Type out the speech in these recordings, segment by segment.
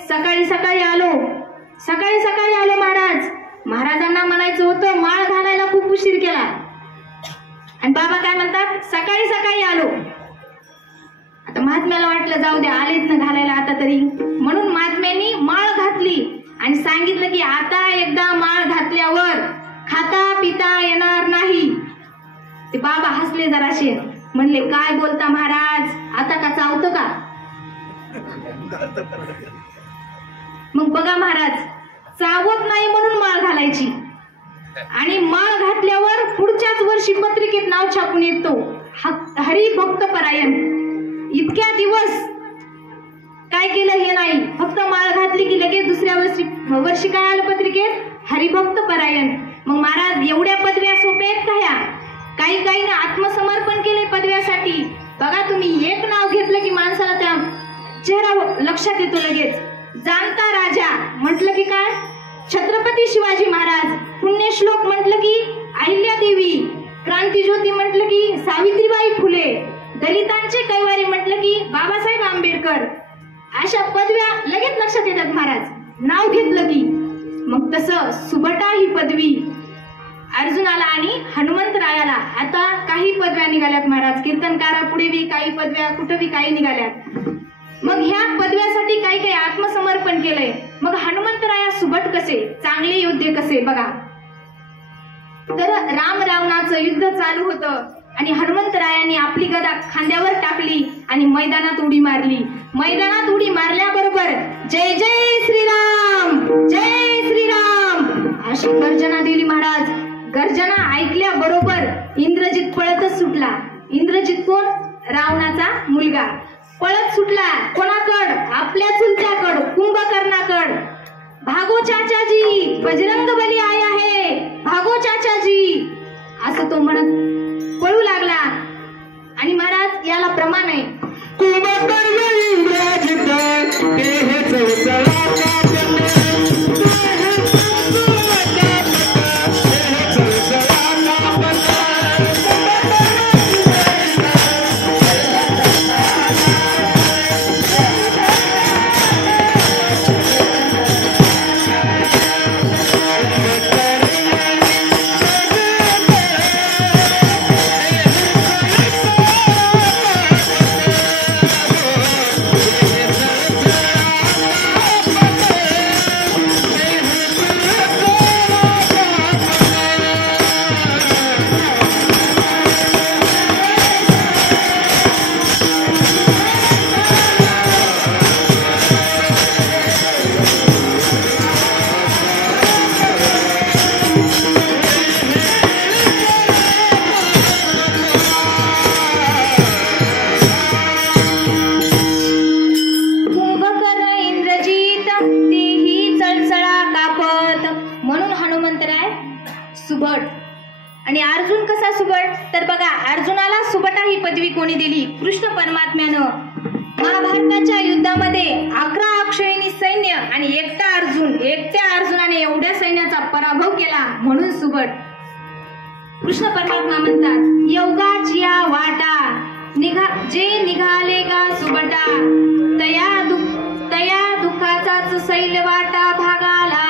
सकाळी सकाळी आलो महाराज. महाराजांना म्हणायचं होतं माळ घालायला खूप उशीर केला, आणि बाबा काय म्हणतात सकाळी सकाळी आलो. आता महात्म्याला वाटलं जाऊ दे, आलेच ना घालायला आता तरी, म्हणून महात्म्यांनी माळ घातली आणि सांगितलं की आता एकदा माळ घातल्यावर खाता पिता येणार नाही. ते बाबा हसले जराशे, म्हणले काय बोलता महाराज, आता का चावतं का? मग बघा महाराज, चावत नाही म्हणून माळ घालायची, आणि माळ घातल्यावर पुढच्याच वर्षी पत्रिकेत नाव छापून येतो हरिभक्त परायण. इतक्या दिवस काय केलं हे नाही, फक्त माळ घातली की लगेच दुसऱ्या वर्षी काय आलं पत्रिकेत, हरिभक्त परायण. मग महाराज एवढ्या पदव्या सोप्या आहेत का ह्या? काही ना आत्मसमर्पण केले पदव्यासाठी. बघा तुम्ही एक नाव घेतलं की माणसाला त्या चेहरा लक्षात येतो लगेच. जाणता राजा म्हटलं की काय, छत्रपती शिवाजी महाराज. पुण्यश्लोक म्हटलं की अहिल्यादेवी. क्रांतिज्योती म्हटलं की सावित्रीबाई फुले. दलितांचे कैवारी म्हटलं की बाबासाहेब आंबेडकर. अशा पदव्या लगेच लक्षात येतात महाराज, नाव घेतलं की. मग तसं सुभटा ही पदवी अर्जुनाला आणि हनुमंतरायाला आता काही पदव्या निघाल्यात महाराज. कीर्तनकारापुढे बी काही पदव्या, कुठं बी काही निघाल्यात. मग ह्या पदव्यासाठी काही काही आत्मसमर्पण केलंय. मग हनुमंतराया सुभट कसे, चांगले योद्धे कसे बघा. तर राम रावणाचं युद्ध चालू होतं आणि हनुमंतरायांनी आपली गदा खांद्यावर टाकली आणि मैदानात उडी मारली. मैदानात उडी मारल्याबरोबर जय जय श्रीराम, जय श्रीराम अशी गर्जना दिली महाराज. गर्जना ऐकल्याबरोबर इंद्रजित पळतच सुटला. इंद्रजित कोण? रावणाचा मुलगा. पळत सुटला कोणाकड? आपल्या चुलत्याकड, कुंभकर्णाकड. भागो चाचाजी, बजरंग बली आया है, भागो चाचाजी असं तो म्हणत पळू लागला. आणि महाराज याला प्रमाण आहे, सुभट. आणि अर्जुन कसा सुभट? तर बघा अर्जुनाला सुभटा ही पदवी कोणी दिली? कृष्ण परमात्म्यानं. महाभारताच्या युद्धामध्ये 11 अक्षयणी सैन्य आणि एकट्या अर्जुनाने एवढ्या सैन्याचा पराभव केला म्हणून सुभट. कृष्ण परमात्मा म्हणतात योगाची या वाटा जे निघाले का सुभटा, तया दुःखाचाच सैल वाटा भागाला.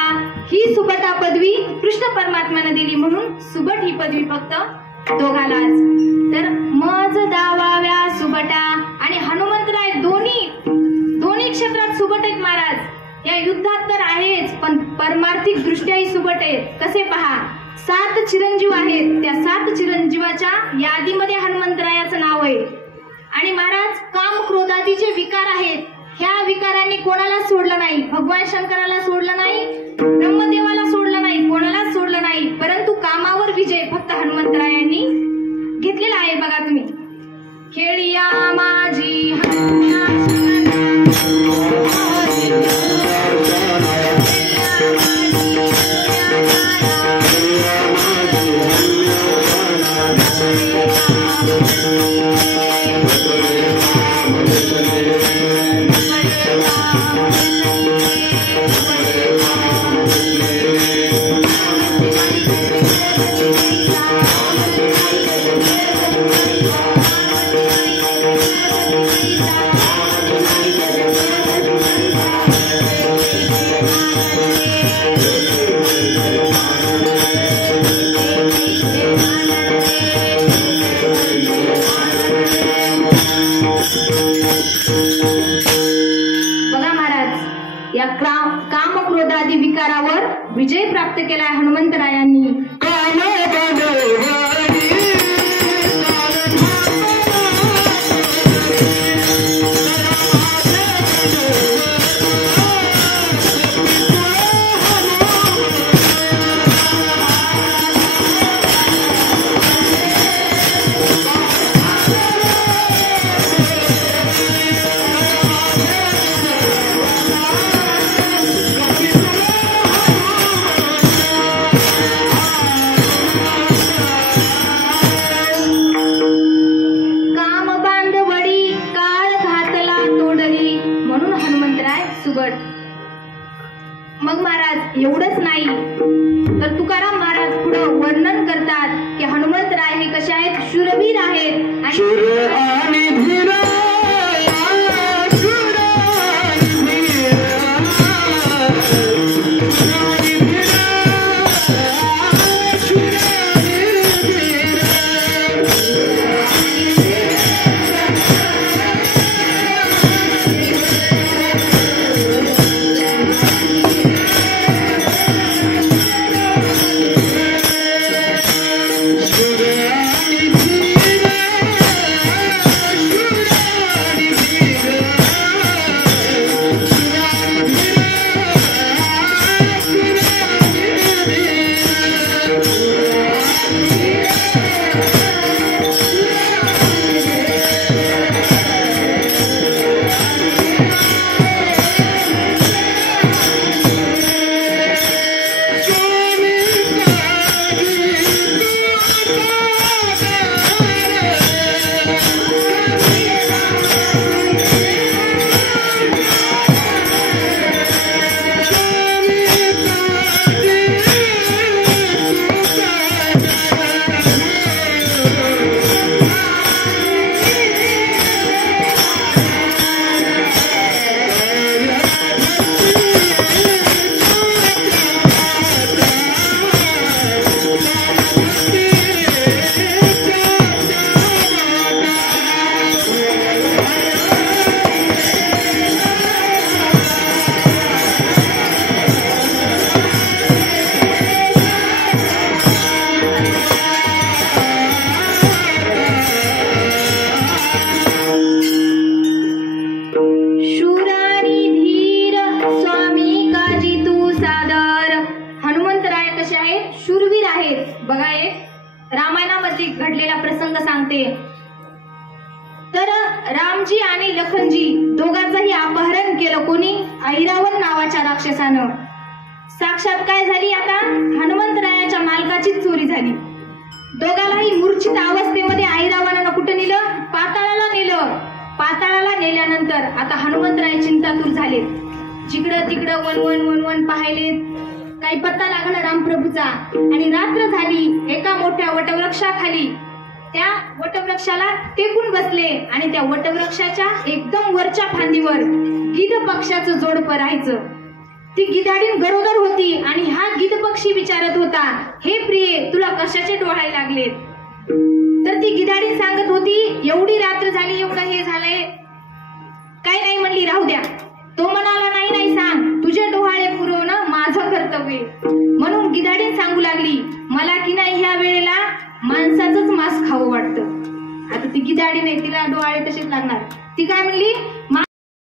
ही सुभटा पदवी कृष्ण परमात्म्याने दिली म्हणून सुभट ही पदवी फक्त दोघालाच. तर मज दावाव्या सुभटा आणि हनुमंतराय दोन्ही क्षेत्रात सुभट आहेत महाराज. या युद्धात तर आहेच पण परमार्थिक दृष्ट्याही सुभट आहेत. कसे पहा, 7 चिरंजीव आहेत. त्या 7 चिरंजीवाच्या यादीमध्ये हनुमंतरायाचं नाव आहे. आणि महाराज काम क्रोधादी जे विकार आहेत ह्या विकारांनी कोणाला सोडलं नाही. भगवान शंकराला सोडलं नाही, ब्रह्मदेवाला सोडलं नाही, कोणालाच सोडलं नाही. परंतु कामावर विजय फक्त हनुमंतरायांनी घेतलेला आहे. बघा तुम्ही, खेळिया माझी Yeah. या काम क्रोधादी विकारावर विजय प्राप्त केलाय हनुमंतरायांनी. मग महाराज एवढंच नाही तर तुकाराम महाराज पुढे वर्णन करतात की हनुमंतराय हे कसे आहेत, शूरवीर आहेत बघा. एक रामायणामध्ये घडलेला प्रसंग सांगते. तर रामजी आणि लखनजी दोघांचंही अपहरण केलं कोणी, ऐरावत नावाच्या राक्षसानं. साक्षात काय झाली, आता हनुमंतरायाच्या मालकाची चोरी झाली. दोघांनाही मूर्छित अवस्थेमध्ये ऐरावतानं कुठं नेलं, पाताळाला नेलं. पाताळाला नेल्यानंतर आता हनुमंतराय चिंतातूर झाले. जिकडं तिकडं वनवन पाहिले, काही पत्ता लागला रामप्रभूचा. आणि रात्र झाली. एका मोठ्या वटवृक्षाखाली त्या वटवृक्षाला टेकून बसले आणि त्या वटवृक्षाच्या एकदम वरच्या फांदीवर गिध पक्षाचं जोडपं राहायचं. ती गिधाडीन गरोदर होती आणि हा गिध पक्षी विचारत होता, हे प्रिये तुला कशाचे डोळाय लागलेत. तर ती गिधाडीन सांगत होती, एवढी रात्र झाली, एवढं हे झालंय, काय नाही म्हणली, राहू द्या. तो म्हणाला, नाही सांग, तुझे डोहाळे पुरवणं माझं कर्तव्य. म्हणून गिधाडीन सांगू लागली, मला की नाही ह्या वेळेला माणसाचंच मांस खावं वाटतं. आता ती गिधाडी नाही, तिला डोहाळे तसेच लागणार. ती काय म्हणली,